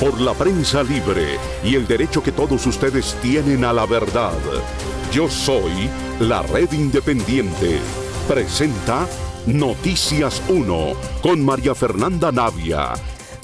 por la prensa libre y el derecho que todos ustedes tienen a la verdad. Yo soy la Red Independiente. Presenta Noticias 1 con María Fernanda Navia.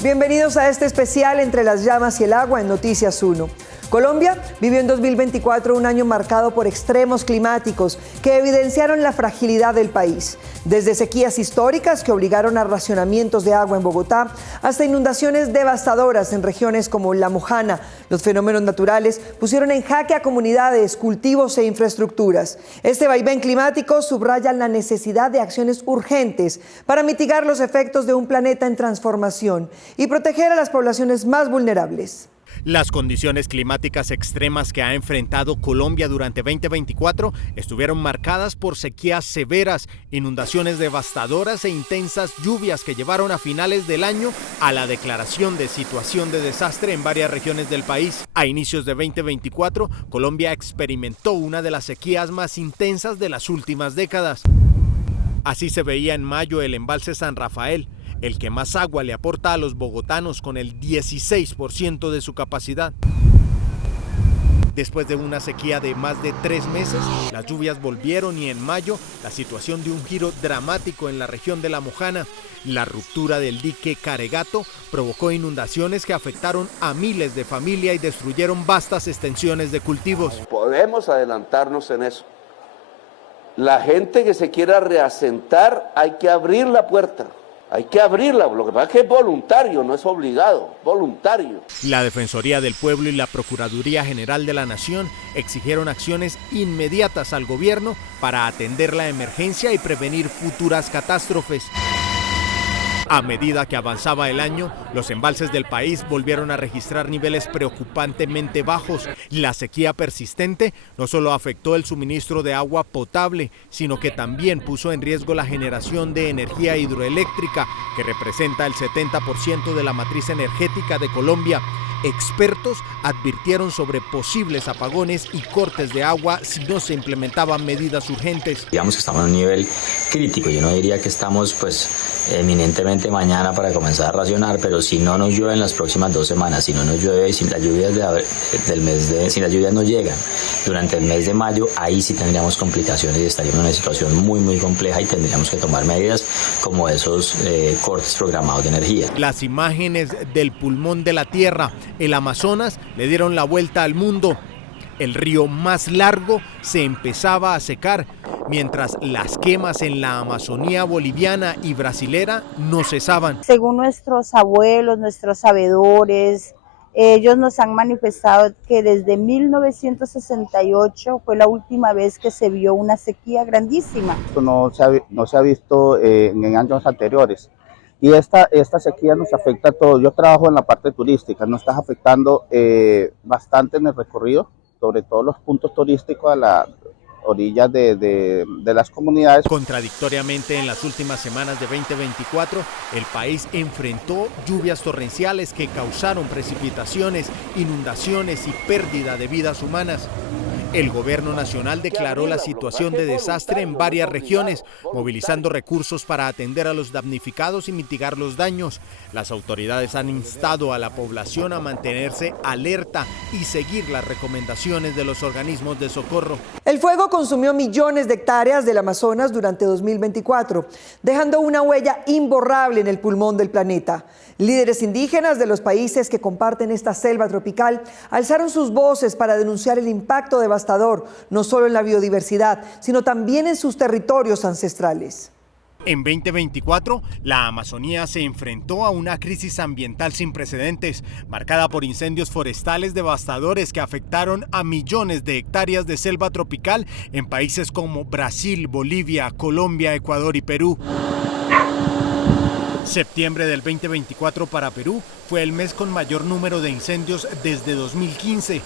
Bienvenidos a este especial Entre las llamas y el agua en Noticias 1. Colombia vivió en 2024 un año marcado por extremos climáticos que evidenciaron la fragilidad del país. Desde sequías históricas que obligaron a racionamientos de agua en Bogotá hasta inundaciones devastadoras en regiones como La Mojana, los fenómenos naturales pusieron en jaque a comunidades, cultivos e infraestructuras. Este vaivén climático subraya la necesidad de acciones urgentes para mitigar los efectos de un planeta en transformación y proteger a las poblaciones más vulnerables. Las condiciones climáticas extremas que ha enfrentado Colombia durante 2024 estuvieron marcadas por sequías severas, inundaciones devastadoras e intensas lluvias que llevaron a finales del año a la declaración de situación de desastre en varias regiones del país. A inicios de 2024, Colombia experimentó una de las sequías más intensas de las últimas décadas. Así se veía en mayo el embalse San Rafael, el que más agua le aporta a los bogotanos con el 16% de su capacidad. Después de una sequía de más de 3 meses, las lluvias volvieron y en mayo la situación dio un giro dramático en la región de La Mojana. La ruptura del dique Caregato provocó inundaciones que afectaron a miles de familias y destruyeron vastas extensiones de cultivos. Podemos adelantarnos en eso. La gente que se quiera reasentar, hay que abrir la puerta. Hay que abrirla, lo que pasa es que es voluntario, no es obligado, voluntario. La Defensoría del Pueblo y la Procuraduría General de la Nación exigieron acciones inmediatas al gobierno para atender la emergencia y prevenir futuras catástrofes. A medida que avanzaba el año, los embalses del país volvieron a registrar niveles preocupantemente bajos. La sequía persistente no solo afectó el suministro de agua potable, sino que también puso en riesgo la generación de energía hidroeléctrica, que representa el 70% de la matriz energética de Colombia. Expertos advirtieron sobre posibles apagones y cortes de agua si no se implementaban medidas urgentes. Digamos que estamos en un nivel crítico. Yo no diría que estamos eminentemente mañana para comenzar a racionar, pero si no nos llueve en las próximas 2 semanas, si no nos llueve, si las lluvias si las lluvias no llegan durante el mes de mayo, ahí sí tendríamos complicaciones y estaríamos en una situación muy compleja y tendríamos que tomar medidas como esos cortes programados de energía. Las imágenes del pulmón de la tierra, el Amazonas, le dieron la vuelta al mundo. El río más largo se empezaba a secar, mientras las quemas en la Amazonía boliviana y brasilera no cesaban. Según nuestros abuelos, nuestros sabedores, ellos nos han manifestado que desde 1968 fue la última vez que se vio una sequía grandísima. Esto no se ha visto en años anteriores. Y esta sequía nos afecta a todos. Yo trabajo en la parte turística, nos está afectando bastante en el recorrido, sobre todo los puntos turísticos a la orilla de las comunidades. Contradictoriamente, en las últimas semanas de 2024, el país enfrentó lluvias torrenciales que causaron precipitaciones, inundaciones y pérdida de vidas humanas. El gobierno nacional declaró la situación de desastre en varias regiones, movilizando recursos para atender a los damnificados y mitigar los daños. Las autoridades han instado a la población a mantenerse alerta y seguir las recomendaciones de los organismos de socorro. El fuego consumió millones de hectáreas del Amazonas durante 2024, dejando una huella imborrable en el pulmón del planeta. Líderes indígenas de los países que comparten esta selva tropical alzaron sus voces para denunciar el impacto devastador, no solo en la biodiversidad, sino también en sus territorios ancestrales. En 2024, la Amazonía se enfrentó a una crisis ambiental sin precedentes, marcada por incendios forestales devastadores que afectaron a millones de hectáreas de selva tropical en países como Brasil, Bolivia, Colombia, Ecuador y Perú. Septiembre del 2024 para Perú fue el mes con mayor número de incendios desde 2015.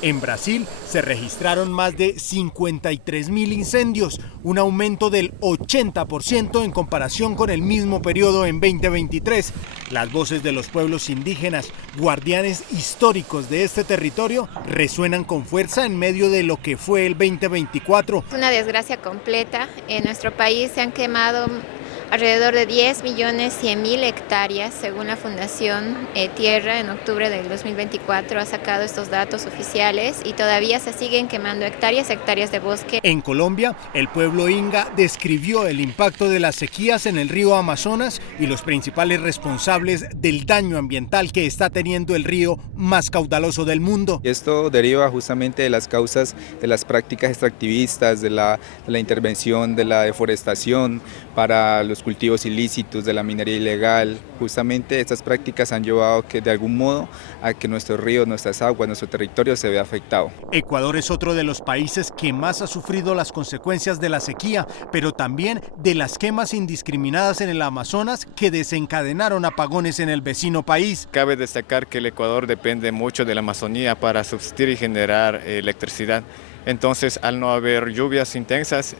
En Brasil se registraron más de 53.000 incendios, un aumento del 80% en comparación con el mismo periodo en 2023. Las voces de los pueblos indígenas, guardianes históricos de este territorio, resuenan con fuerza en medio de lo que fue el 2024. Es una desgracia completa. En nuestro país se han quemado alrededor de 10.100.000 hectáreas, según la Fundación Tierra. En octubre del 2024 ha sacado estos datos oficiales y todavía se siguen quemando hectáreas de bosque. En Colombia, el pueblo inga describió el impacto de las sequías en el río Amazonas y los principales responsables del daño ambiental que está teniendo el río más caudaloso del mundo. Esto deriva justamente de las causas de las prácticas extractivistas, de la intervención, de la deforestación para los cultivos ilícitos, de la minería ilegal. Justamente estas prácticas han llevado que de algún modo a que nuestros ríos, nuestras aguas, nuestro territorio se vea afectado. Ecuador es otro de los países que más ha sufrido las consecuencias de la sequía, pero también de las quemas indiscriminadas en el Amazonas que desencadenaron apagones en el vecino país. Cabe destacar que el Ecuador depende mucho de la Amazonía para subsistir y generar electricidad. Entonces, al no haber lluvias intensas,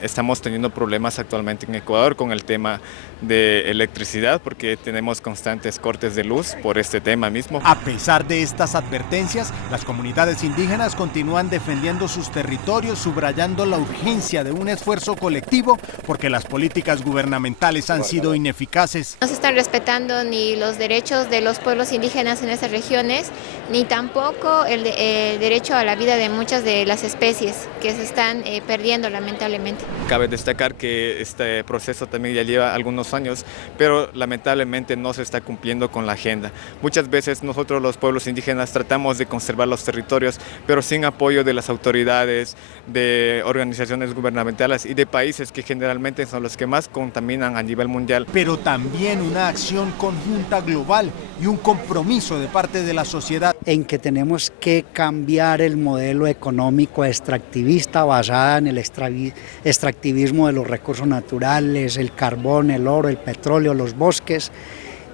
estamos teniendo problemas actualmente en Ecuador con el tema de electricidad, porque tenemos constantes cortes de luz por este tema mismo. A pesar de estas advertencias, las comunidades indígenas continúan defendiendo sus territorios, subrayando la urgencia de un esfuerzo colectivo, porque las políticas gubernamentales han sido ineficaces. No se están respetando ni los derechos de los pueblos indígenas en esas regiones, ni tampoco el derecho a la vida de muchas de las especies que se están perdiendo lamentablemente. Cabe destacar que este proceso también ya lleva algunos años, pero lamentablemente no se está cumpliendo con la agenda. Muchas veces nosotros los pueblos indígenas tratamos de conservar los territorios, pero sin apoyo de las autoridades, de organizaciones gubernamentales y de países que generalmente son los que más contaminan a nivel mundial. Pero también una acción conjunta global y un compromiso de parte de la sociedad. En que tenemos que cambiar el modelo económico extractivista basada en el extractivismo de los recursos naturales, el carbón, el oro, el petróleo, los bosques,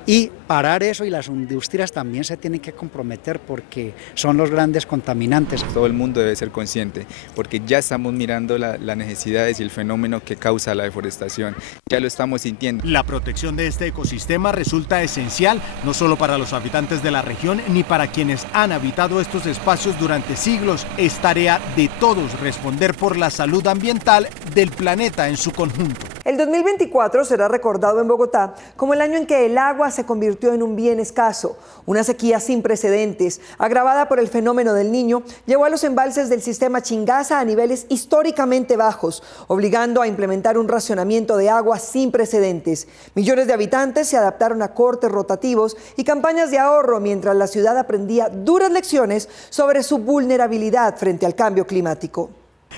y parar eso, y las industrias también se tienen que comprometer porque son los grandes contaminantes. Todo el mundo debe ser consciente porque ya estamos mirando las necesidades y el fenómeno que causa la deforestación, ya lo estamos sintiendo. La protección de este ecosistema resulta esencial no solo para los habitantes de la región ni para quienes han habitado estos espacios durante siglos. Es tarea de todos responder por la salud ambiental del planeta en su conjunto. El 2024 será recordado en Bogotá como el año en que el agua se convirtió en un bien escaso. Una sequía sin precedentes, agravada por el fenómeno del Niño, llevó a los embalses del sistema Chingaza a niveles históricamente bajos, obligando a implementar un racionamiento de agua sin precedentes. Millones de habitantes se adaptaron a cortes rotativos y campañas de ahorro, mientras la ciudad aprendía duras lecciones sobre su vulnerabilidad frente al cambio climático.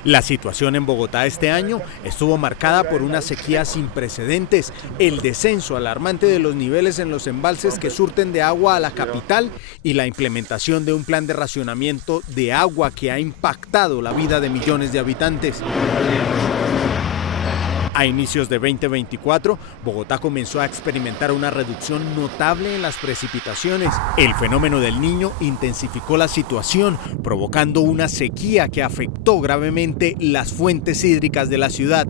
La situación en Bogotá este año estuvo marcada por una sequía sin precedentes, el descenso alarmante de los niveles en los embalses que surten de agua a la capital y la implementación de un plan de racionamiento de agua que ha impactado la vida de millones de habitantes. A inicios de 2024, Bogotá comenzó a experimentar una reducción notable en las precipitaciones. El fenómeno del Niño intensificó la situación, provocando una sequía que afectó gravemente las fuentes hídricas de la ciudad.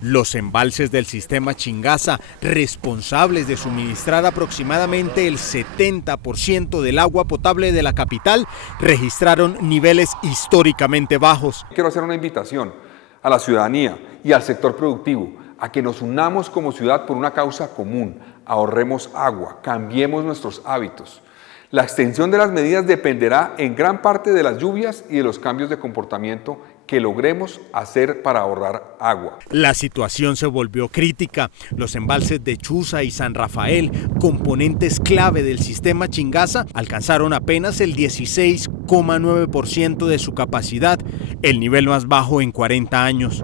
Los embalses del sistema Chingaza, responsables de suministrar aproximadamente el 70% del agua potable de la capital, registraron niveles históricamente bajos. Quiero hacer una invitación a la ciudadanía y al sector productivo a que nos unamos como ciudad por una causa común. Ahorremos agua, cambiemos nuestros hábitos. La extensión de las medidas dependerá en gran parte de las lluvias y de los cambios de comportamiento que logremos hacer para ahorrar agua. La situación se volvió crítica. Los embalses de Chuza y San Rafael, componentes clave del sistema Chingaza, alcanzaron apenas el 16,9% de su capacidad, el nivel más bajo en 40 años.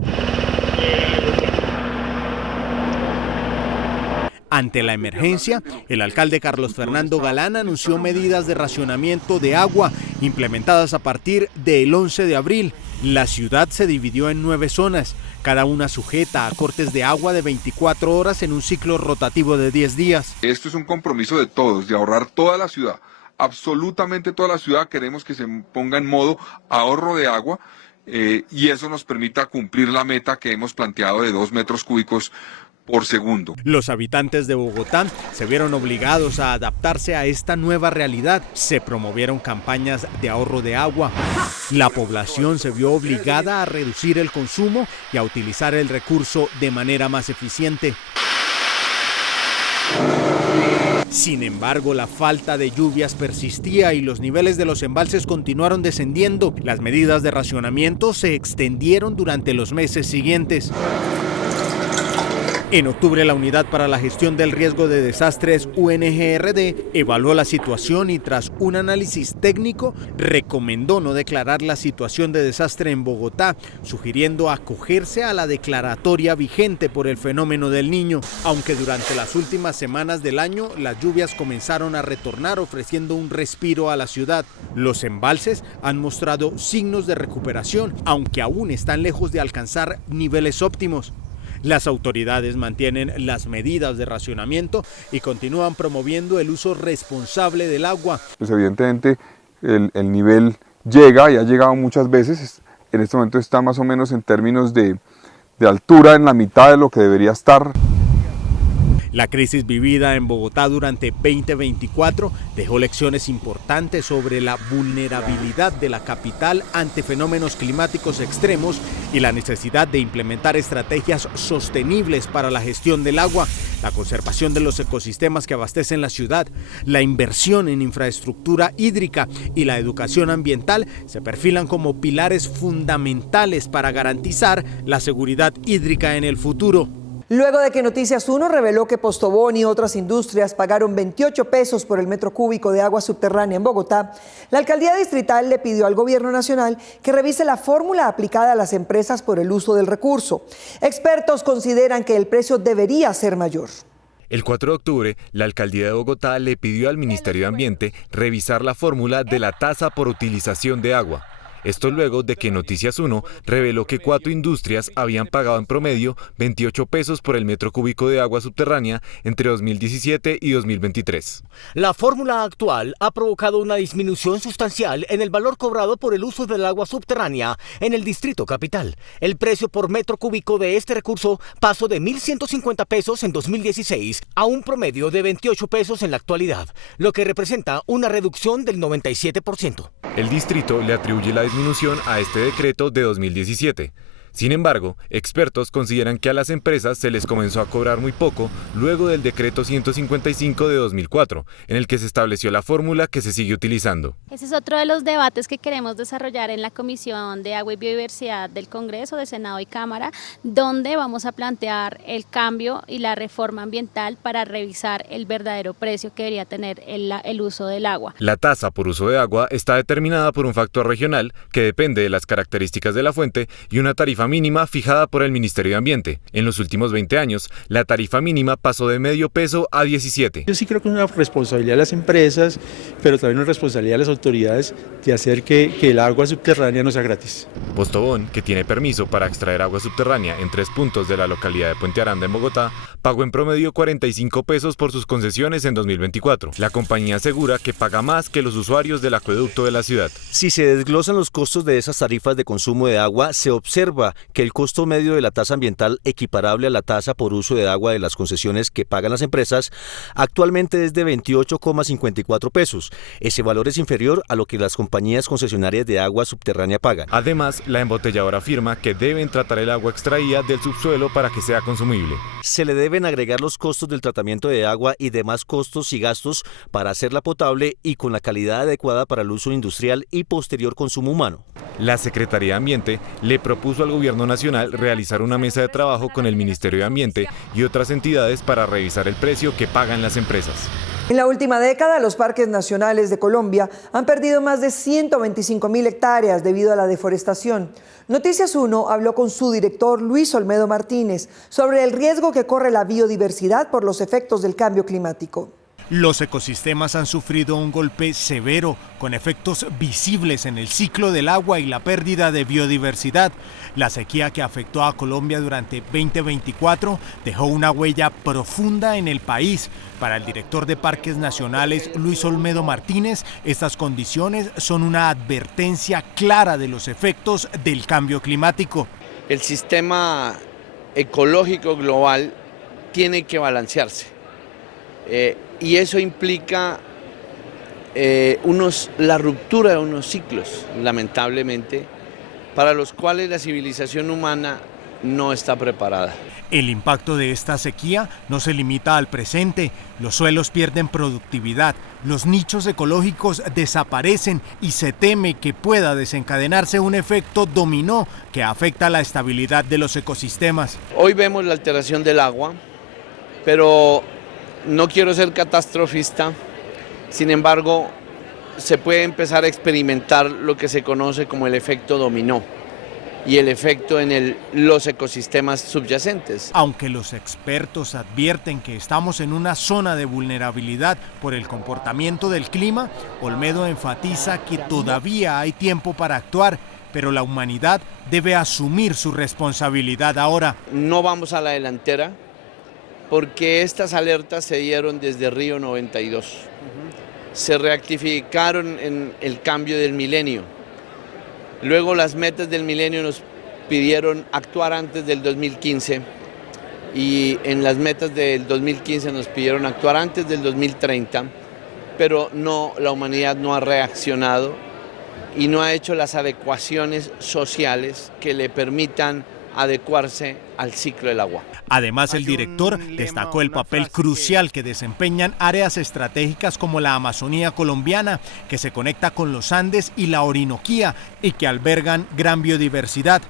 Ante la emergencia, el alcalde Carlos Fernando Galán anunció medidas de racionamiento de agua implementadas a partir del 11 de abril. La ciudad se dividió en 9 zonas, cada una sujeta a cortes de agua de 24 horas en un ciclo rotativo de 10 días. Esto es un compromiso de todos, de ahorrar toda la ciudad, absolutamente toda la ciudad. Queremos que se ponga en modo ahorro de agua y eso nos permita cumplir la meta que hemos planteado de 2 metros cúbicos por segundo. Los habitantes de Bogotá se vieron obligados a adaptarse a esta nueva realidad. Se promovieron campañas de ahorro de agua. La población se vio obligada a reducir el consumo y a utilizar el recurso de manera más eficiente. Sin embargo, la falta de lluvias persistía y los niveles de los embalses continuaron descendiendo. Las medidas de racionamiento se extendieron durante los meses siguientes. En octubre, la Unidad para la Gestión del Riesgo de Desastres, UNGRD, evaluó la situación y tras un análisis técnico, recomendó no declarar la situación de desastre en Bogotá, sugiriendo acogerse a la declaratoria vigente por el fenómeno del Niño. Aunque durante las últimas semanas del año, las lluvias comenzaron a retornar, ofreciendo un respiro a la ciudad. Los embalses han mostrado signos de recuperación, aunque aún están lejos de alcanzar niveles óptimos. Las autoridades mantienen las medidas de racionamiento y continúan promoviendo el uso responsable del agua. Pues evidentemente el nivel llega y ha llegado muchas veces. En este momento está más o menos en términos de altura en la mitad de lo que debería estar. La crisis vivida en Bogotá durante 2024 dejó lecciones importantes sobre la vulnerabilidad de la capital ante fenómenos climáticos extremos y la necesidad de implementar estrategias sostenibles para la gestión del agua, la conservación de los ecosistemas que abastecen la ciudad, la inversión en infraestructura hídrica y la educación ambiental se perfilan como pilares fundamentales para garantizar la seguridad hídrica en el futuro. Luego de que Noticias 1 reveló que Postobón y otras industrias pagaron 28 pesos por el metro cúbico de agua subterránea en Bogotá, la alcaldía distrital le pidió al gobierno nacional que revise la fórmula aplicada a las empresas por el uso del recurso. Expertos consideran que el precio debería ser mayor. El 4 de octubre, la alcaldía de Bogotá le pidió al Ministerio de Ambiente revisar la fórmula de la tasa por utilización de agua. Esto luego de que Noticias 1 reveló que 4 industrias habían pagado en promedio 28 pesos por el metro cúbico de agua subterránea entre 2017 y 2023. La fórmula actual ha provocado una disminución sustancial en el valor cobrado por el uso del agua subterránea en el Distrito Capital. El precio por metro cúbico de este recurso pasó de 1.150 pesos en 2016 a un promedio de 28 pesos en la actualidad, lo que representa una reducción del 97%. El distrito le atribuye la disminución a este decreto de 2017. Sin embargo, expertos consideran que a las empresas se les comenzó a cobrar muy poco luego del decreto 155 de 2004, en el que se estableció la fórmula que se sigue utilizando. Ese es otro de los debates que queremos desarrollar en la Comisión de Agua y Biodiversidad del Congreso, de Senado y Cámara, donde vamos a plantear el cambio y la reforma ambiental para revisar el verdadero precio que debería tener el uso del agua. La tasa por uso de agua está determinada por un factor regional que depende de las características de la fuente y una tarifa mínima fijada por el Ministerio de Ambiente. En los últimos 20 años, la tarifa mínima pasó de medio peso a 17. Yo sí creo que es una responsabilidad de las empresas, pero también una responsabilidad de las autoridades de hacer que el agua subterránea no sea gratis. Postobón, que tiene permiso para extraer agua subterránea en 3 puntos de la localidad de Puente Aranda en Bogotá, pagó en promedio 45 pesos por sus concesiones en 2024. La compañía asegura que paga más que los usuarios del acueducto de la ciudad. Si se desglosan los costos de esas tarifas de consumo de agua, se observa que el costo medio de la tasa ambiental equiparable a la tasa por uso de agua de las concesiones que pagan las empresas actualmente es de 28,54 pesos. Ese valor es inferior a lo que las compañías concesionarias de agua subterránea pagan. Además, la embotelladora afirma que deben tratar el agua extraída del subsuelo para que sea consumible. Se le deben agregar los costos del tratamiento de agua y demás costos y gastos para hacerla potable y con la calidad adecuada para el uso industrial y posterior consumo humano. La Secretaría de Ambiente le propuso al Gobierno Nacional realizar una mesa de trabajo con el Ministerio de Ambiente y otras entidades para revisar el precio que pagan las empresas. En la última década, los parques nacionales de Colombia han perdido más de 125.000 hectáreas debido a la deforestación. Noticias 1 habló con su director, Luis Olmedo Martínez, sobre el riesgo que corre la biodiversidad por los efectos del cambio climático. Los ecosistemas han sufrido un golpe severo, con efectos visibles en el ciclo del agua y la pérdida de biodiversidad. La sequía que afectó a Colombia durante 2024 dejó una huella profunda en el país. Para el director de Parques Nacionales, Luis Olmedo Martínez, estas condiciones son una advertencia clara de los efectos del cambio climático. El sistema ecológico global tiene que balancearse. Y eso implica la ruptura de unos ciclos, lamentablemente, para los cuales la civilización humana no está preparada. El impacto de esta sequía no se limita al presente. Los suelos pierden productividad, los nichos ecológicos desaparecen y se teme que pueda desencadenarse un efecto dominó que afecta la estabilidad de los ecosistemas. Hoy vemos la alteración del agua, pero no quiero ser catastrofista. Sin embargo, se puede empezar a experimentar lo que se conoce como el efecto dominó y el efecto en los ecosistemas subyacentes. Aunque los expertos advierten que estamos en una zona de vulnerabilidad por el comportamiento del clima, Olmedo enfatiza que todavía hay tiempo para actuar, pero la humanidad debe asumir su responsabilidad ahora. No vamos a la delantera porque estas alertas se dieron desde Río 92. Se reactificaron en el cambio del milenio. Luego las metas del milenio nos pidieron actuar antes del 2015 y en las metas del 2015 nos pidieron actuar antes del 2030, pero no, la humanidad no ha reaccionado y no ha hecho las adecuaciones sociales que le permitan adecuarse al ciclo del agua. Además, el director destacó el papel crucial que desempeñan áreas estratégicas como la Amazonía colombiana, que se conecta con los Andes y la Orinoquía y que albergan gran biodiversidad.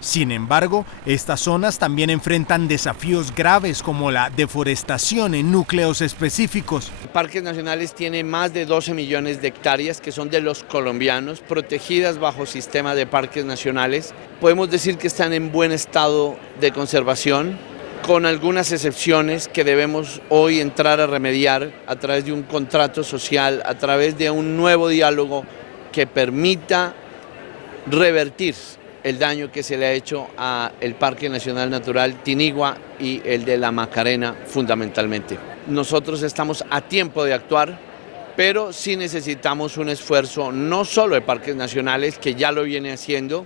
Sin embargo, estas zonas también enfrentan desafíos graves como la deforestación en núcleos específicos. Parques Nacionales tiene más de 12 millones de hectáreas que son de los colombianos, protegidas bajo sistema de parques nacionales. Podemos decir que están en buen estado de conservación, con algunas excepciones que debemos hoy entrar a remediar a través de un contrato social, a través de un nuevo diálogo que permita revertir el daño que se le ha hecho al Parque Nacional Natural Tinigua y el de la Macarena fundamentalmente. Nosotros estamos a tiempo de actuar, pero sí necesitamos un esfuerzo no solo de Parques Nacionales, que ya lo viene haciendo,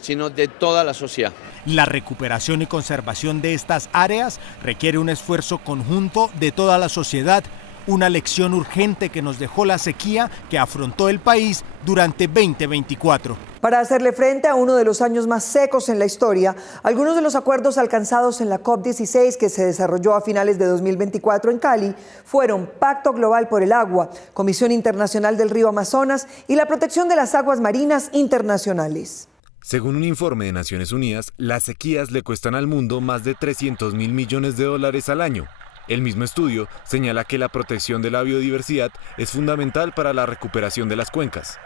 sino de toda la sociedad. La recuperación y conservación de estas áreas requiere un esfuerzo conjunto de toda la sociedad, una lección urgente que nos dejó la sequía que afrontó el país durante 2024. Para hacerle frente a uno de los años más secos en la historia, algunos de los acuerdos alcanzados en la COP16 que se desarrolló a finales de 2024 en Cali fueron Pacto Global por el Agua, Comisión Internacional del Río Amazonas y la protección de las aguas marinas internacionales. Según un informe de Naciones Unidas, las sequías le cuestan al mundo más de 300.000 millones de dólares al año. El mismo estudio señala que la protección de la biodiversidad es fundamental para la recuperación de las cuencas.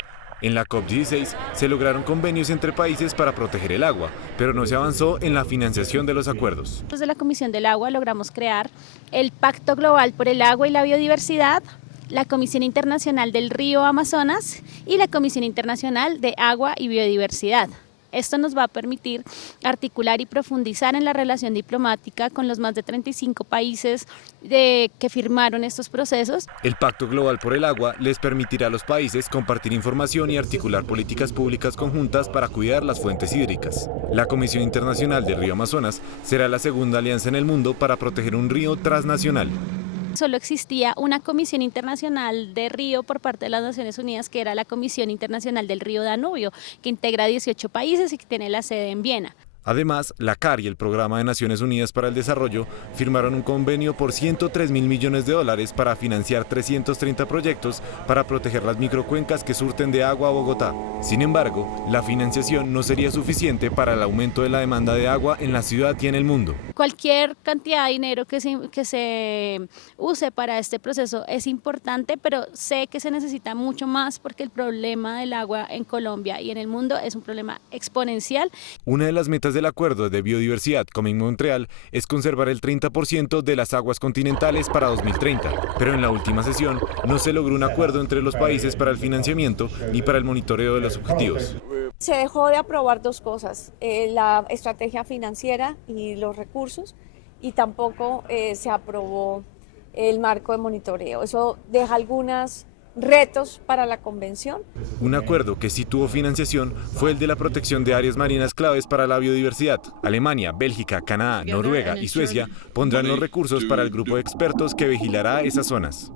En la COP16 se lograron convenios entre países para proteger el agua, pero no se avanzó en la financiación de los acuerdos. Desde la Comisión del Agua logramos crear el Pacto Global por el Agua y la Biodiversidad, la Comisión Internacional del Río Amazonas y la Comisión Internacional de Agua y Biodiversidad. Esto nos va a permitir articular y profundizar en la relación diplomática con los más de 35 países que firmaron estos procesos. El Pacto Global por el Agua les permitirá a los países compartir información y articular políticas públicas conjuntas para cuidar las fuentes hídricas. La Comisión Internacional del Río Amazonas será la segunda alianza en el mundo para proteger un río transnacional. Solo existía una Comisión Internacional de Río por parte de las Naciones Unidas, que era la Comisión Internacional del Río Danubio, que integra 18 países y que tiene la sede en Viena. Además, la CAR y el Programa de Naciones Unidas para el Desarrollo firmaron un convenio por 103.000 millones de dólares para financiar 330 proyectos para proteger las microcuencas que surten de agua a Bogotá. Sin embargo, la financiación no sería suficiente para el aumento de la demanda de agua en la ciudad y en el mundo. Cualquier cantidad de dinero que se use para este proceso es importante, pero sé que se necesita mucho más porque el problema del agua en Colombia y en el mundo es un problema exponencial. Una de las metas del Acuerdo de Biodiversidad COP-Montreal es conservar el 30% de las aguas continentales para 2030, pero en la última sesión no se logró un acuerdo entre los países para el financiamiento ni para el monitoreo de los objetivos. Se dejó de aprobar dos cosas, la estrategia financiera y los recursos, y tampoco se aprobó el marco de monitoreo. Eso deja algunas retos para la convención. Un acuerdo que sí tuvo financiación fue el de la protección de áreas marinas claves para la biodiversidad. Alemania, Bélgica, Canadá, Noruega y Suecia pondrán los recursos para el grupo de expertos que vigilará esas zonas.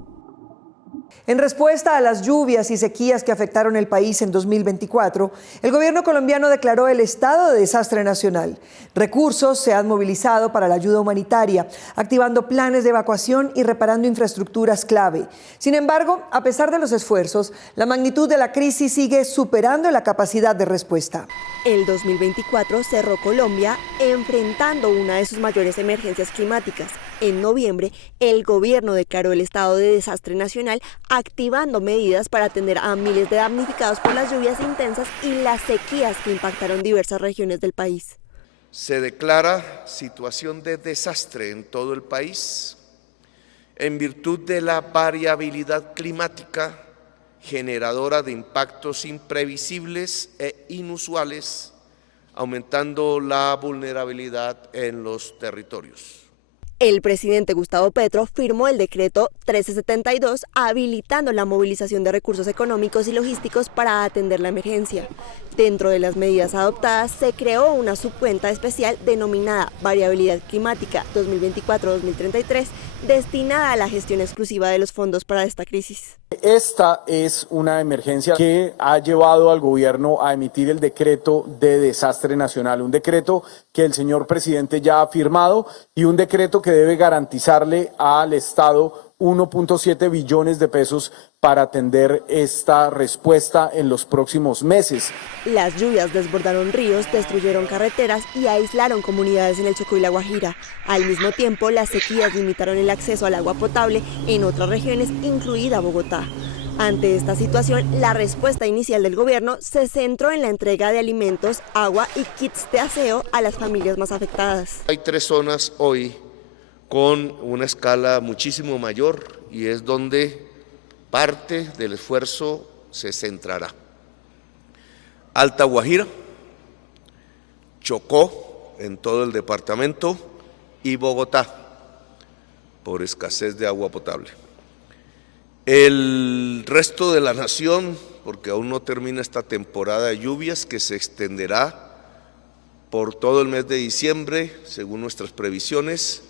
En respuesta a las lluvias y sequías que afectaron el país en 2024, el gobierno colombiano declaró el estado de desastre nacional. Recursos se han movilizado para la ayuda humanitaria, activando planes de evacuación y reparando infraestructuras clave. Sin embargo, a pesar de los esfuerzos, la magnitud de la crisis sigue superando la capacidad de respuesta. El 2024 cerró Colombia enfrentando una de sus mayores emergencias climáticas. En noviembre, el gobierno declaró el estado de desastre nacional, activando medidas para atender a miles de damnificados por las lluvias intensas y las sequías que impactaron diversas regiones del país. Se declara situación de desastre en todo el país en virtud de la variabilidad climática generadora de impactos imprevisibles e inusuales, aumentando la vulnerabilidad en los territorios. El presidente Gustavo Petro firmó el decreto 1372 habilitando la movilización de recursos económicos y logísticos para atender la emergencia. Dentro de las medidas adoptadas se creó una subcuenta especial denominada Variabilidad Climática 2024-2033 destinada a la gestión exclusiva de los fondos para esta crisis. Esta es una emergencia que ha llevado al gobierno a emitir el decreto de desastre nacional, un decreto que el señor presidente ya ha firmado y un decreto que debe garantizarle al Estado 1.7 billones de pesos para atender esta respuesta en los próximos meses. Las lluvias desbordaron ríos, destruyeron carreteras y aislaron comunidades en el Chocó y la Guajira. Al mismo tiempo, las sequías limitaron el acceso al agua potable en otras regiones, incluida Bogotá. Ante esta situación, la respuesta inicial del gobierno se centró en la entrega de alimentos, agua y kits de aseo a las familias más afectadas. Hay 3 zonas hoy con una escala muchísimo mayor y es donde parte del esfuerzo se centrará. Alta Guajira, Chocó en todo el departamento y Bogotá por escasez de agua potable. El resto de la nación, porque aún no termina esta temporada de lluvias que se extenderá por todo el mes de diciembre, según nuestras previsiones,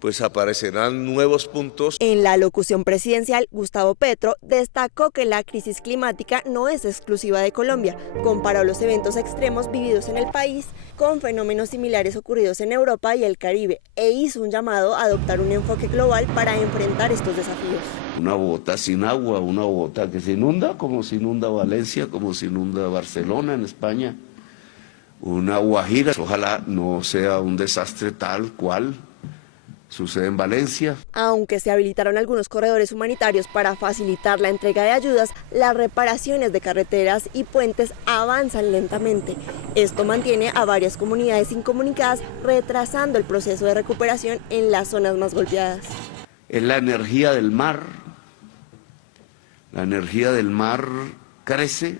pues aparecerán nuevos puntos. En la locución presidencial, Gustavo Petro destacó que la crisis climática no es exclusiva de Colombia. Comparó los eventos extremos vividos en el país con fenómenos similares ocurridos en Europa y el Caribe e hizo un llamado a adoptar un enfoque global para enfrentar estos desafíos. Una Bogotá sin agua, una Bogotá que se inunda, como se inunda Valencia, como se inunda Barcelona en España. Una Guajira, ojalá no sea un desastre tal cual sucede en Valencia. Aunque se habilitaron algunos corredores humanitarios para facilitar la entrega de ayudas, las reparaciones de carreteras y puentes avanzan lentamente. Esto mantiene a varias comunidades incomunicadas, retrasando el proceso de recuperación en las zonas más golpeadas. Es la energía del mar. La energía del mar crece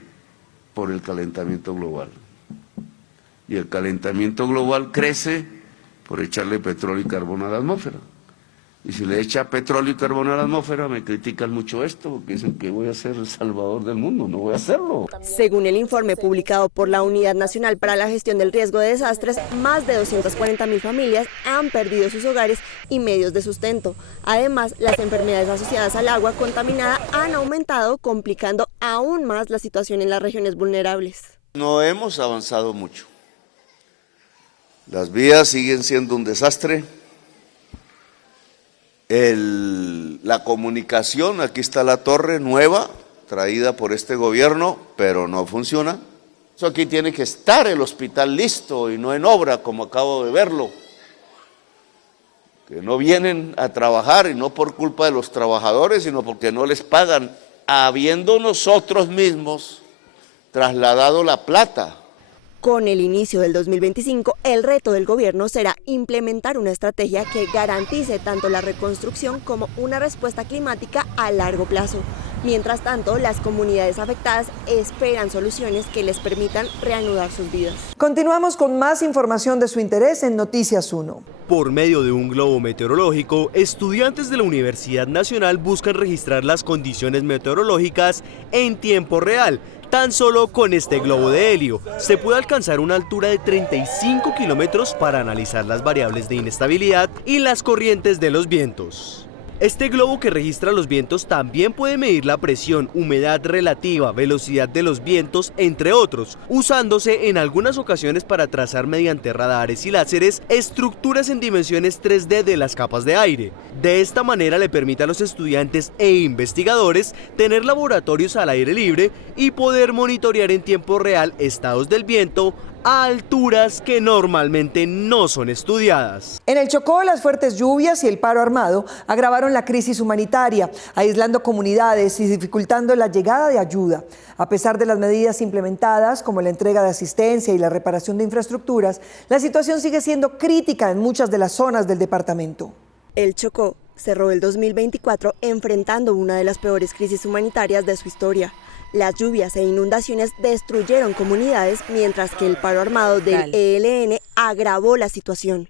por el calentamiento global. Y el calentamiento global crece por echarle petróleo y carbón a la atmósfera. Y si le echa petróleo y carbón a la atmósfera, me critican mucho esto, porque dicen que voy a ser el salvador del mundo, no voy a hacerlo. Según el informe publicado por la Unidad Nacional para la Gestión del Riesgo de Desastres, más de 240.000 familias han perdido sus hogares y medios de sustento. Además, las enfermedades asociadas al agua contaminada han aumentado, complicando aún más la situación en las regiones vulnerables. No hemos avanzado mucho. Las vías siguen siendo un desastre. La comunicación, aquí está la torre nueva, traída por este gobierno, pero no funciona. Eso aquí tiene que estar el hospital listo y no en obra, como acabo de verlo. Que no vienen a trabajar y no por culpa de los trabajadores, sino porque no les pagan, habiendo nosotros mismos trasladado la plata. Con el inicio del 2025, el reto del gobierno será implementar una estrategia que garantice tanto la reconstrucción como una respuesta climática a largo plazo. Mientras tanto, las comunidades afectadas esperan soluciones que les permitan reanudar sus vidas. Continuamos con más información de su interés en Noticias 1. Por medio de un globo meteorológico, estudiantes de la Universidad Nacional buscan registrar las condiciones meteorológicas en tiempo real. Tan solo con este globo de helio se puede alcanzar una altura de 35 kilómetros para analizar las variables de inestabilidad y las corrientes de los vientos. Este globo que registra los vientos también puede medir la presión, humedad relativa, velocidad de los vientos, entre otros, usándose en algunas ocasiones para trazar mediante radares y láseres estructuras en dimensiones 3D de las capas de aire. De esta manera le permite a los estudiantes e investigadores tener laboratorios al aire libre y poder monitorear en tiempo real estados del viento a alturas que normalmente no son estudiadas. En el Chocó, las fuertes lluvias y el paro armado agravaron la crisis humanitaria, aislando comunidades y dificultando la llegada de ayuda. A pesar de las medidas implementadas, como la entrega de asistencia y la reparación de infraestructuras, la situación sigue siendo crítica en muchas de las zonas del departamento. El Chocó cerró el 2024 enfrentando una de las peores crisis humanitarias de su historia. Las lluvias e inundaciones destruyeron comunidades, mientras que el paro armado del ELN agravó la situación.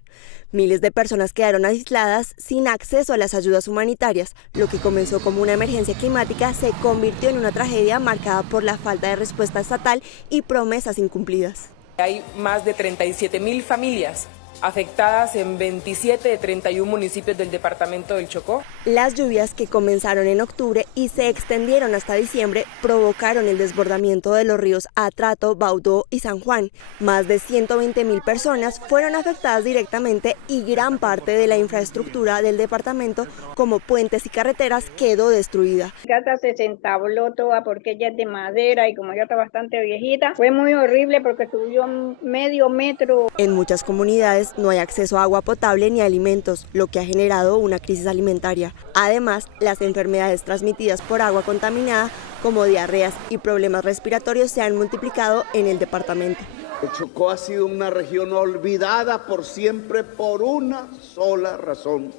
Miles de personas quedaron aisladas sin acceso a las ayudas humanitarias. Lo que comenzó como una emergencia climática se convirtió en una tragedia marcada por la falta de respuesta estatal y promesas incumplidas. Hay más de 37.000 familias afectadas en 27 de 31 municipios del departamento del Chocó. Las lluvias, que comenzaron en octubre y se extendieron hasta diciembre, provocaron el desbordamiento de los ríos Atrato, Baudó y San Juan. Más de 120.000 personas fueron afectadas directamente y gran parte de la infraestructura del departamento, como puentes y carreteras, quedó destruida. La casa se entabló toda porque ella es de madera y como ya está bastante viejita, fue muy horrible porque subió medio metro. En muchas comunidades no hay acceso a agua potable ni alimentos, lo que ha generado una crisis alimentaria. Además, las enfermedades transmitidas por agua contaminada, como diarreas y problemas respiratorios, se han multiplicado en el departamento. El Chocó ha sido una región olvidada por siempre por una sola razón,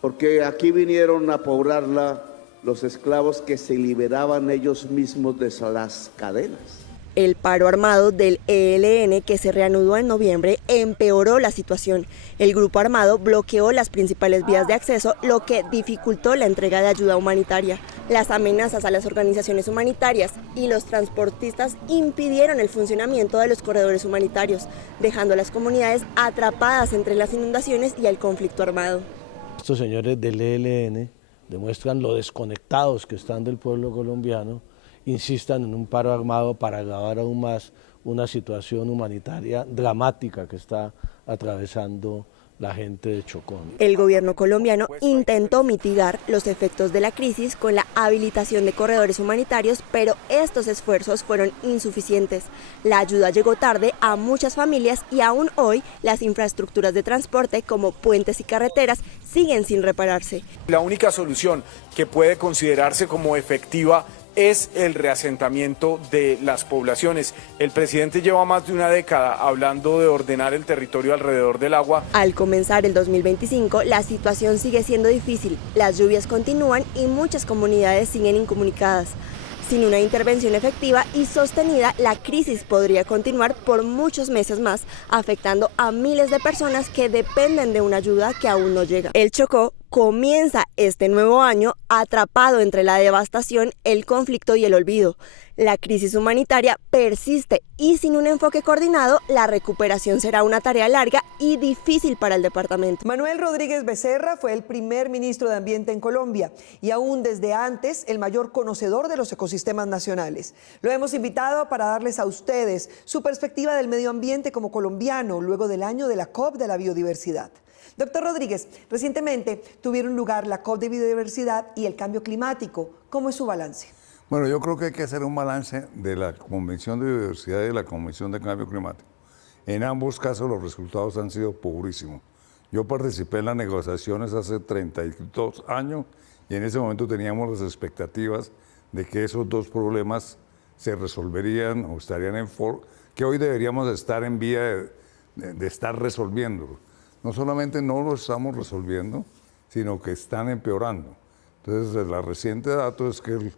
porque aquí vinieron a poblarla los esclavos que se liberaban ellos mismos de las cadenas. El paro armado del ELN, que se reanudó en noviembre, empeoró la situación. El grupo armado bloqueó las principales vías de acceso, lo que dificultó la entrega de ayuda humanitaria. Las amenazas a las organizaciones humanitarias y los transportistas impidieron el funcionamiento de los corredores humanitarios, dejando a las comunidades atrapadas entre las inundaciones y el conflicto armado. Estos señores del ELN demuestran lo desconectados que están del pueblo colombiano, insistan en un paro armado para agravar aún más una situación humanitaria dramática que está atravesando la gente de Chocó. El gobierno colombiano intentó mitigar los efectos de la crisis con la habilitación de corredores humanitarios, pero estos esfuerzos fueron insuficientes. La ayuda llegó tarde a muchas familias y aún hoy las infraestructuras de transporte, como puentes y carreteras, siguen sin repararse. La única solución que puede considerarse como efectiva es el reasentamiento de las poblaciones. El presidente lleva más de una década hablando de ordenar el territorio alrededor del agua. Al comenzar el 2025, la situación sigue siendo difícil. Las lluvias continúan y muchas comunidades siguen incomunicadas. Sin una intervención efectiva y sostenida, la crisis podría continuar por muchos meses más, afectando a miles de personas que dependen de una ayuda que aún no llega. El Chocó comienza este nuevo año atrapado entre la devastación, el conflicto y el olvido. La crisis humanitaria persiste y sin un enfoque coordinado, la recuperación será una tarea larga y difícil para el departamento. Manuel Rodríguez Becerra fue el primer ministro de Ambiente en Colombia y aún desde antes el mayor conocedor de los ecosistemas nacionales. Lo hemos invitado para darles a ustedes su perspectiva del medio ambiente como colombiano luego del año de la COP de la biodiversidad. Doctor Rodríguez, recientemente tuvieron lugar la COP de biodiversidad y el cambio climático. ¿Cómo es su balance? Bueno, yo creo que hay que hacer un balance de la Convención de Biodiversidad y de la Convención de Cambio Climático. En ambos casos los resultados han sido pobrísimos. Yo participé en las negociaciones hace 32 años y en ese momento teníamos las expectativas de que esos dos problemas se resolverían o estarían que hoy deberíamos estar en vía de estar resolviéndolo. No solamente no lo estamos resolviendo, sino que están empeorando. Entonces, el reciente dato es que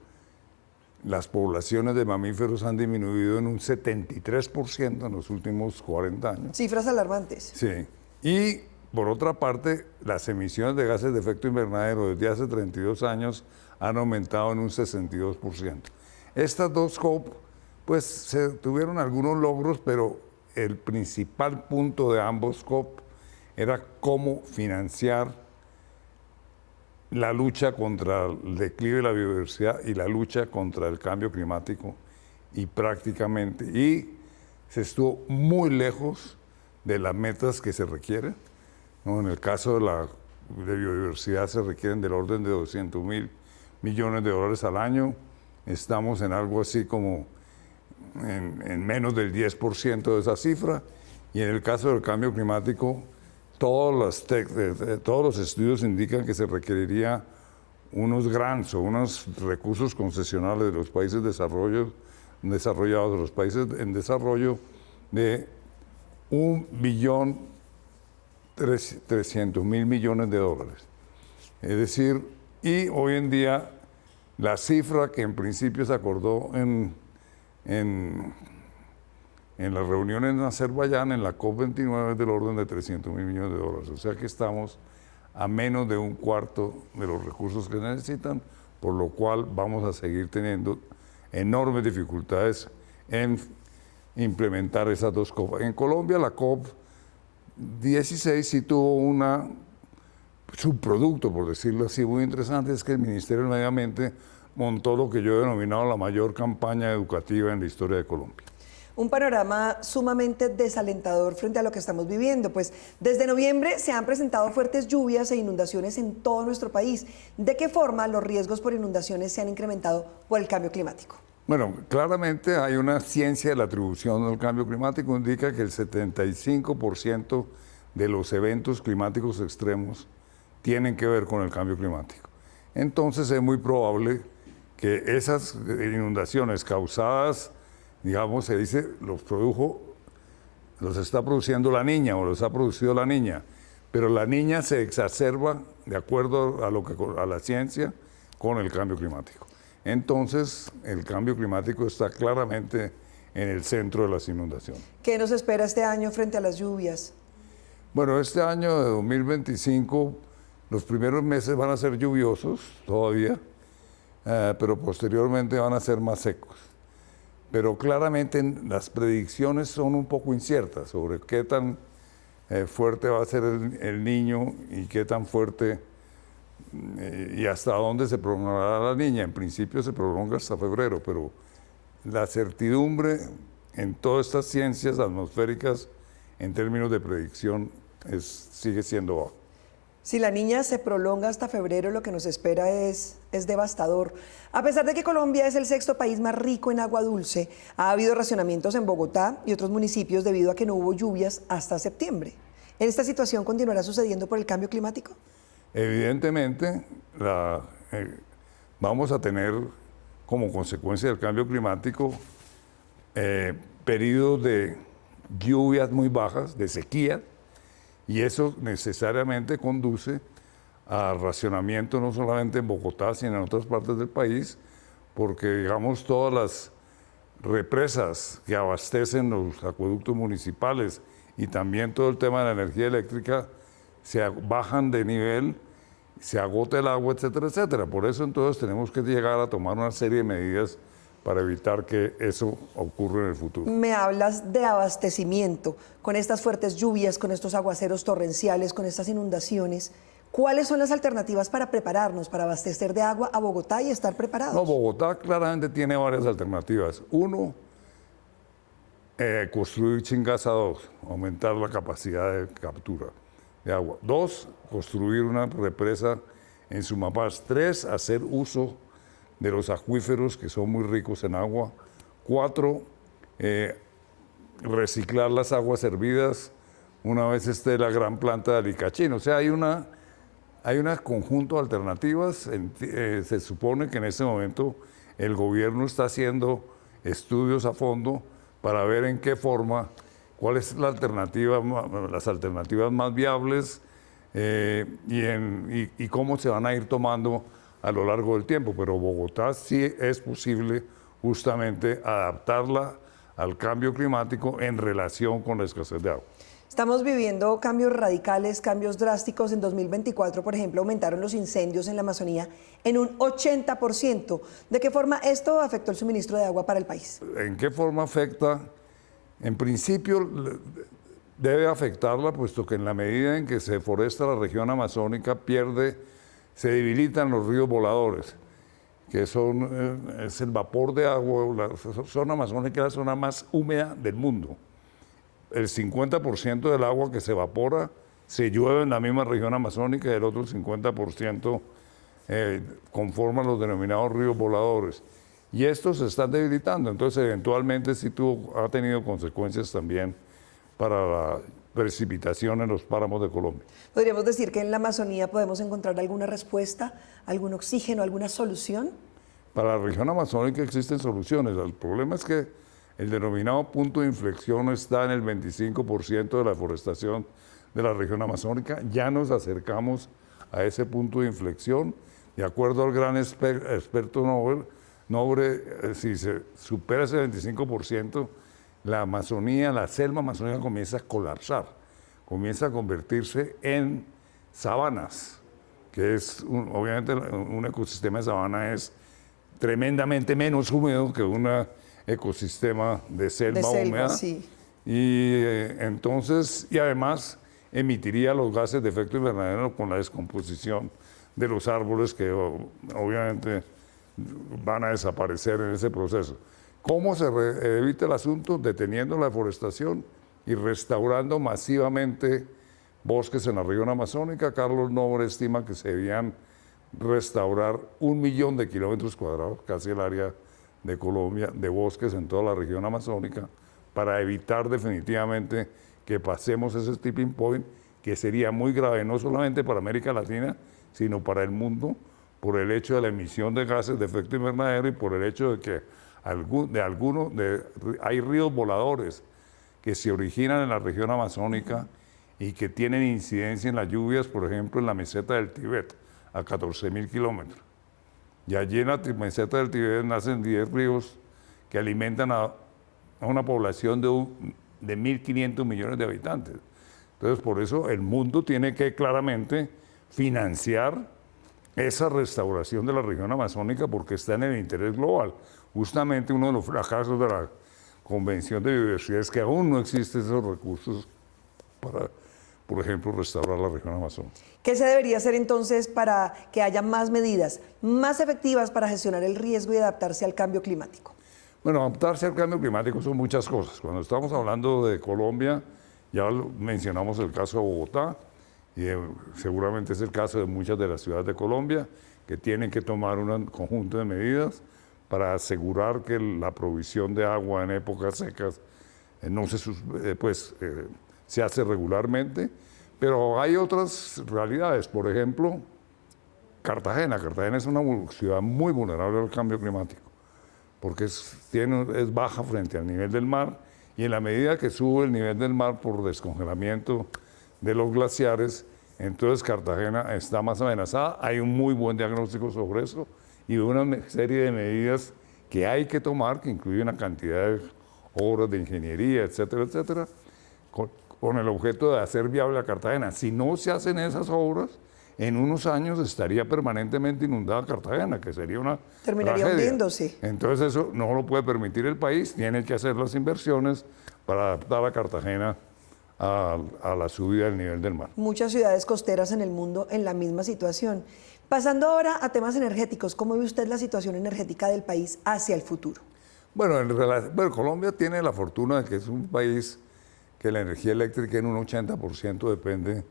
las poblaciones de mamíferos han disminuido en un 73% en los últimos 40 años. Cifras alarmantes. Sí. Y, por otra parte, las emisiones de gases de efecto invernadero desde hace 32 años han aumentado en un 62%. Estas dos COP, pues, se tuvieron algunos logros, pero el principal punto de ambos COP era cómo financiar la lucha contra el declive de la biodiversidad y la lucha contra el cambio climático, y prácticamente, y se estuvo muy lejos de las metas que se requieren, ¿no? En el caso de biodiversidad se requieren del orden de 200.000 millones de dólares al año. Estamos en algo así como en menos del 10% de esa cifra, y en el caso del cambio climático, todos los estudios indican que se requeriría unos grants o unos recursos concesionales de los países desarrollados, de los países en desarrollo, de 1.300.000 millones de dólares. Es decir, y hoy en día la cifra que en principio se acordó en las reuniones en Azerbaiyán, en la COP29, es del orden de 300.000 millones de dólares. O sea que estamos a menos de un cuarto de los recursos que necesitan, por lo cual vamos a seguir teniendo enormes dificultades en implementar esas dos COP. En Colombia, la COP16 sí tuvo un subproducto, por decirlo así, muy interesante, es que el Ministerio del Medio Ambiente montó lo que yo he denominado la mayor campaña educativa en la historia de Colombia. Un panorama sumamente desalentador frente a lo que estamos viviendo, pues desde noviembre se han presentado fuertes lluvias e inundaciones en todo nuestro país. ¿De qué forma los riesgos por inundaciones se han incrementado por el cambio climático? Bueno, claramente hay una ciencia de la atribución del cambio climático, indica que el 75% de los eventos climáticos extremos tienen que ver con el cambio climático. Entonces es muy probable que esas inundaciones causadas, digamos, se dice, los está produciendo la Niña o los ha producido la Niña, pero la Niña se exacerba, de acuerdo a la ciencia, con el cambio climático. Entonces, el cambio climático está claramente en el centro de las inundaciones. ¿Qué nos espera este año frente a las lluvias? Bueno, este año de 2025, los primeros meses van a ser lluviosos todavía, pero posteriormente van a ser más secos. Pero claramente las predicciones son un poco inciertas sobre qué tan fuerte va a ser el Niño y qué tan fuerte y hasta dónde se prolongará la Niña. En principio se prolonga hasta febrero, pero la certidumbre en todas estas ciencias atmosféricas en términos de predicción sigue siendo baja. Si la Niña se prolonga hasta febrero, lo que nos espera es devastador. A pesar de que Colombia es el sexto país más rico en agua dulce, ha habido racionamientos en Bogotá y otros municipios debido a que no hubo lluvias hasta septiembre. ¿En esta situación continuará sucediendo por el cambio climático? Evidentemente, vamos a tener como consecuencia del cambio climático periodos de lluvias muy bajas, de sequía, y eso necesariamente conduce a racionamiento no solamente en Bogotá, sino en otras partes del país, porque, digamos, todas las represas que abastecen los acueductos municipales y también todo el tema de la energía eléctrica se bajan de nivel, se agota el agua, etcétera, etcétera. Por eso entonces tenemos que llegar a tomar una serie de medidas para evitar que eso ocurra en el futuro. Me hablas de abastecimiento, con estas fuertes lluvias, con estos aguaceros torrenciales, con estas inundaciones. ¿Cuáles son las alternativas para prepararnos, para abastecer de agua a Bogotá y estar preparados? No, Bogotá claramente tiene varias alternativas. Uno, construir Chingasa 2, aumentar la capacidad de captura de agua. 2, construir una represa en Sumapaz. 3, hacer uso de los acuíferos que son muy ricos en agua. 4, reciclar las aguas hervidas una vez esté la gran planta de Alicachín. O sea, hay un conjunto de alternativas. Se supone que en este momento el gobierno está haciendo estudios a fondo para ver en qué forma, cuál es la alternativa, las alternativas más viables y cómo se van a ir tomando a lo largo del tiempo. Pero Bogotá sí es posible justamente adaptarla al cambio climático en relación con la escasez de agua. Estamos viviendo cambios radicales, cambios drásticos. En 2024, por ejemplo, aumentaron los incendios en la Amazonía en un 80%. ¿De qué forma esto afectó el suministro de agua para el país? ¿En qué forma afecta? En principio debe afectarla, puesto que en la medida en que se deforesta la región amazónica, se debilitan los ríos voladores, que es el vapor de agua. La zona amazónica es la zona más húmeda del mundo. El 50% del agua que se evapora se llueve en la misma región amazónica y el otro 50% conforman los denominados ríos voladores. Y estos se están debilitando, entonces eventualmente sí ha tenido consecuencias también para la precipitación en los páramos de Colombia. ¿Podríamos decir que en la Amazonía podemos encontrar alguna respuesta, algún oxígeno, alguna solución? Para la región amazónica existen soluciones. El problema es que el denominado punto de inflexión está en el 25% de la deforestación de la región amazónica. Ya nos acercamos a ese punto de inflexión. De acuerdo al gran experto Nobre, si se supera ese 25%, la Amazonía, la selva amazónica comienza a colapsar, comienza a convertirse en sabanas, que es, obviamente, un ecosistema de sabana es tremendamente menos húmedo que un ecosistema de selva húmeda. Sí. Y entonces, y además emitiría los gases de efecto invernadero con la descomposición de los árboles que obviamente van a desaparecer en ese proceso. ¿Cómo se evita el asunto? Deteniendo la deforestación y restaurando masivamente bosques en la región amazónica. Carlos Nobre estima que se debían restaurar 1 millón de kilómetros cuadrados, casi el área de Colombia, de bosques en toda la región amazónica, para evitar definitivamente que pasemos ese tipping point, que sería muy grave, no solamente para América Latina, sino para el mundo, por el hecho de la emisión de gases de efecto invernadero y por el hecho de que hay ríos voladores que se originan en la región amazónica y que tienen incidencia en las lluvias, por ejemplo, en la meseta del Tíbet, a 14.000 kilómetros. Y allí en la meseta del Tíbet nacen 10 ríos que alimentan a una población de 1.500 millones de habitantes. Entonces, por eso el mundo tiene que claramente financiar esa restauración de la región amazónica, porque está en el interés global. Justamente uno de los fracasos de la Convención de Biodiversidad es que aún no existen esos recursos para, por ejemplo, restaurar la región amazónica. ¿Qué se debería hacer entonces para que haya más medidas más efectivas para gestionar el riesgo y adaptarse al cambio climático? Bueno, adaptarse al cambio climático son muchas cosas. Cuando estamos hablando de Colombia, ya mencionamos el caso de Bogotá, y seguramente es el caso de muchas de las ciudades de Colombia, que tienen que tomar un conjunto de medidas para asegurar que la provisión de agua en épocas secas se hace regularmente. Pero hay otras realidades. Por ejemplo, Cartagena. Cartagena es una ciudad muy vulnerable al cambio climático, porque es baja frente al nivel del mar, y en la medida que sube el nivel del mar por descongelamiento de los glaciares, entonces Cartagena está más amenazada. Hay un muy buen diagnóstico sobre eso y una serie de medidas que hay que tomar, que incluye una cantidad de obras de ingeniería, etcétera, etcétera, con el objeto de hacer viable a Cartagena. Si no se hacen esas obras, en unos años estaría permanentemente inundada Cartagena, que sería una Terminaría tragedia. hundiéndose. Entonces eso no lo puede permitir el país, tiene que hacer las inversiones para adaptar a Cartagena a la subida del nivel del mar. Muchas ciudades costeras en el mundo en la misma situación. Pasando ahora a temas energéticos, ¿cómo ve usted la situación energética del país hacia el futuro? Bueno, Colombia tiene la fortuna de que es un país que la energía eléctrica en un 80% depende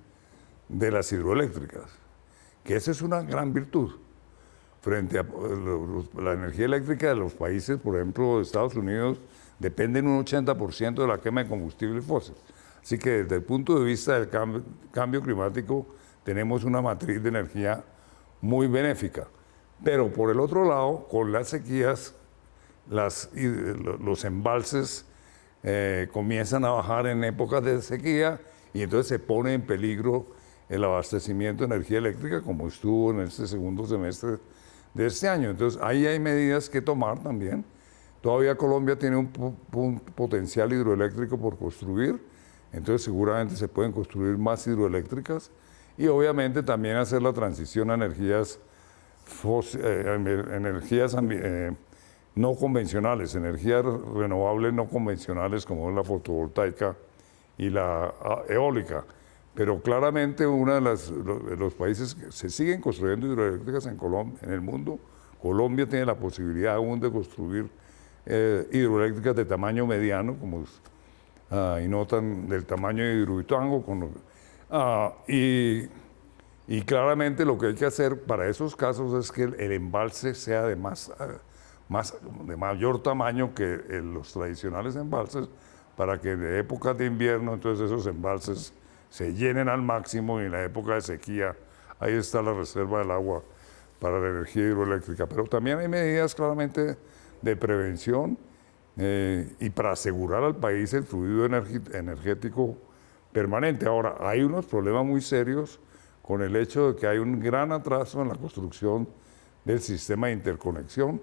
de las hidroeléctricas, que esa es una gran virtud frente a la energía eléctrica de los países, por ejemplo, de Estados Unidos, depende en un 80% de la quema de combustibles fósiles. Así que desde el punto de vista del cambio climático tenemos una matriz de energía muy benéfica. Pero por el otro lado, con las sequías, los embalses comienzan a bajar en épocas de sequía y entonces se pone en peligro el abastecimiento de energía eléctrica como estuvo en este segundo semestre de este año. Entonces ahí hay medidas que tomar también. Todavía Colombia tiene un potencial hidroeléctrico por construir, entonces seguramente se pueden construir más hidroeléctricas y obviamente también hacer la transición a energías no convencionales, energías renovables no convencionales como es la fotovoltaica y la eólica. Pero claramente uno de los países que se siguen construyendo hidroeléctricas en el mundo, Colombia tiene la posibilidad aún de construir hidroeléctricas de tamaño mediano, como y no tan del tamaño de Hidroituango. Y claramente lo que hay que hacer para esos casos es que el embalse sea de mayor tamaño que los tradicionales embalses, para que en épocas de invierno entonces esos embalses se llenen al máximo y en la época de sequía ahí está la reserva del agua para la energía hidroeléctrica. Pero también hay medidas claramente de prevención y para asegurar al país el fluido energético permanente. Ahora, hay unos problemas muy serios con el hecho de que hay un gran atraso en la construcción del sistema de interconexión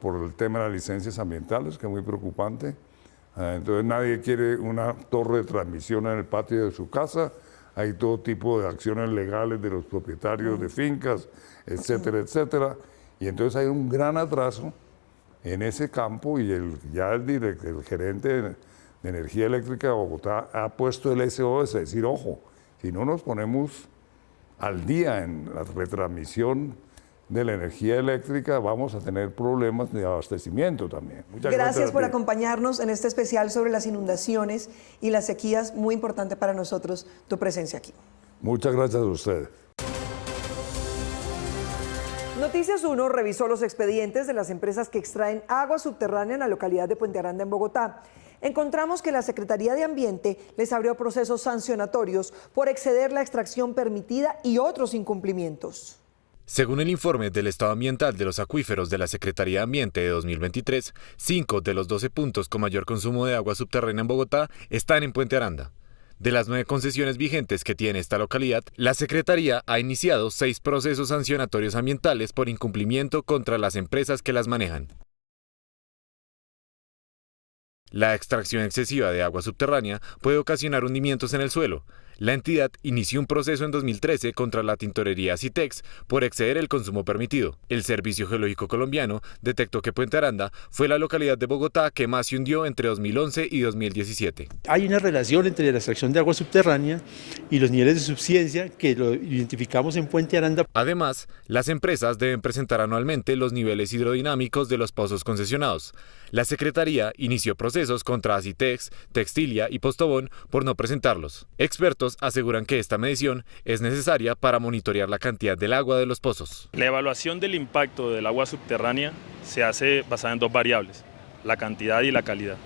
por el tema de las licencias ambientales, que es muy preocupante. Entonces nadie quiere una torre de transmisión en el patio de su casa, hay todo tipo de acciones legales de los propietarios de fincas, etcétera, etcétera. Y entonces hay un gran atraso en ese campo y el gerente de Energía Eléctrica de Bogotá ha puesto el SOS, es decir, ojo, si no nos ponemos al día en la retransmisión de la energía eléctrica, vamos a tener problemas de abastecimiento también. Muchas gracias por acompañarnos en este especial sobre las inundaciones y las sequías. Muy importante para nosotros tu presencia aquí. Muchas gracias a ustedes. Noticias 1 revisó los expedientes de las empresas que extraen agua subterránea en la localidad de Puente Aranda, en Bogotá. Encontramos que la Secretaría de Ambiente les abrió procesos sancionatorios por exceder la extracción permitida y otros incumplimientos. Según el informe del estado ambiental de los acuíferos de la Secretaría de Ambiente de 2023, 5 de los 12 puntos con mayor consumo de agua subterránea en Bogotá están en Puente Aranda. De las 9 concesiones vigentes que tiene esta localidad, la Secretaría ha iniciado 6 procesos sancionatorios ambientales por incumplimiento contra las empresas que las manejan. La extracción excesiva de agua subterránea puede ocasionar hundimientos en el suelo. La entidad inició un proceso en 2013 contra la tintorería Citex por exceder el consumo permitido. El Servicio Geológico Colombiano detectó que Puente Aranda fue la localidad de Bogotá que más se hundió entre 2011 y 2017. Hay una relación entre la extracción de agua subterránea y los niveles de suficiencia que lo identificamos en Puente Aranda. Además, las empresas deben presentar anualmente los niveles hidrodinámicos de los pozos concesionados. La Secretaría inició procesos contra Citex, Textilia y Postobón por no presentarlos. Expertos aseguran que esta medición es necesaria para monitorear la cantidad del agua de los pozos. La evaluación del impacto del agua subterránea se hace basada en 2 variables, la cantidad y la calidad.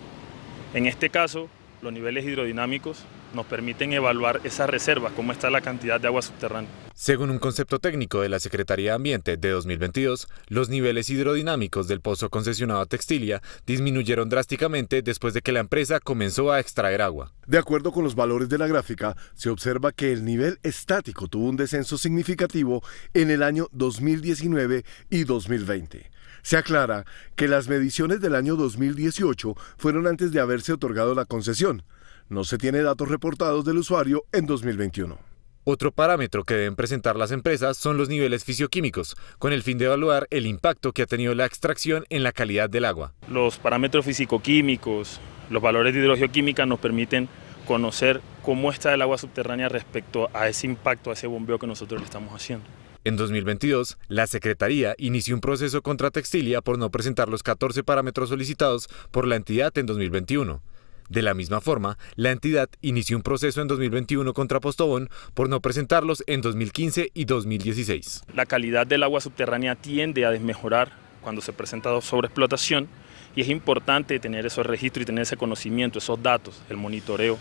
En este caso, los niveles hidrodinámicos nos permiten evaluar esas reservas, cómo está la cantidad de agua subterránea. Según un concepto técnico de la Secretaría de Ambiente de 2022, los niveles hidrodinámicos del pozo concesionado a Textilia disminuyeron drásticamente después de que la empresa comenzó a extraer agua. De acuerdo con los valores de la gráfica, se observa que el nivel estático tuvo un descenso significativo en el año 2019 y 2020. Se aclara que las mediciones del año 2018 fueron antes de haberse otorgado la concesión. No se tiene datos reportados del usuario en 2021. Otro parámetro que deben presentar las empresas son los niveles fisioquímicos, con el fin de evaluar el impacto que ha tenido la extracción en la calidad del agua. Los parámetros fisicoquímicos, los valores de hidrogeoquímica nos permiten conocer cómo está el agua subterránea respecto a ese impacto, a ese bombeo que nosotros le estamos haciendo. En 2022, la Secretaría inició un proceso contra Textilia por no presentar los 14 parámetros solicitados por la entidad en 2021. De la misma forma, la entidad inició un proceso en 2021 contra Postobón por no presentarlos en 2015 y 2016. La calidad del agua subterránea tiende a desmejorar cuando se presenta sobreexplotación y es importante tener esos registros y tener ese conocimiento, esos datos, el monitoreo,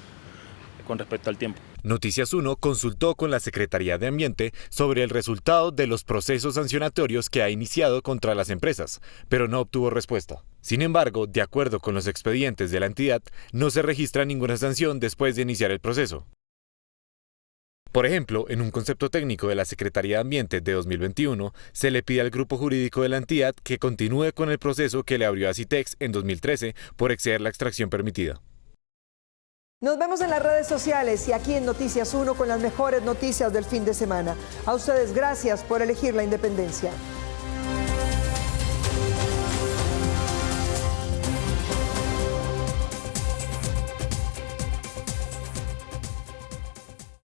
con respecto al tiempo. Noticias 1 consultó con la Secretaría de Ambiente sobre el resultado de los procesos sancionatorios que ha iniciado contra las empresas, pero no obtuvo respuesta. Sin embargo, de acuerdo con los expedientes de la entidad, no se registra ninguna sanción después de iniciar el proceso. Por ejemplo, en un concepto técnico de la Secretaría de Ambiente de 2021, se le pide al grupo jurídico de la entidad que continúe con el proceso que le abrió a Citex en 2013 por exceder la extracción permitida. Nos vemos en las redes sociales y aquí en Noticias 1 con las mejores noticias del fin de semana. A ustedes, gracias por elegir la independencia.